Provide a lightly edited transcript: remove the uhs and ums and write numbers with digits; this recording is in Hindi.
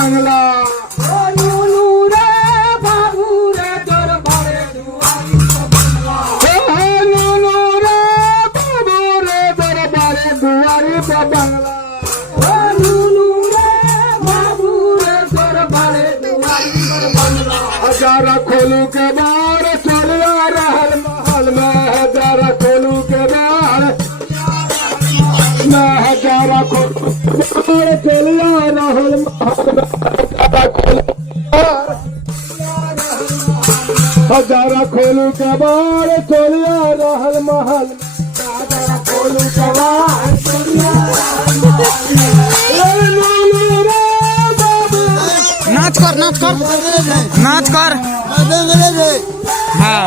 बंगला नूनू रे बाबू रे दरबारे दुआरी बंगला नूनू रे बाबू रे दरबारे दुआरी बंगला नूनू रे बाबू रे दरबारे दुआरी बंगला हजारा खोलू के बार चलिया रहल महल में हजारा खोलू के बार हजारा खोलू चलिया रहल महल में हजारा खोलू के बार चलिया रहल महल हजारा खोलू के बार नाच कर नाच कर नाच कर। हाँ